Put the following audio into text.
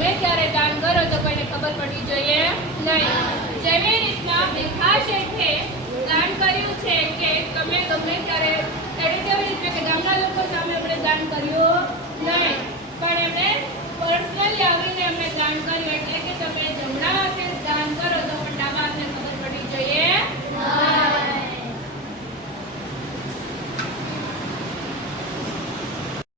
ગમે ત્યારે દાન કરો તો કોઈને ખબર પડવી જોઈએ નહીં. જેવી રીતના ભીખા શેઠે દાન કર્યું છે કે તમે ગમે ત્યારે તેવી રીતે કે ગામના લોકો સામે આપણે દાન કર્યું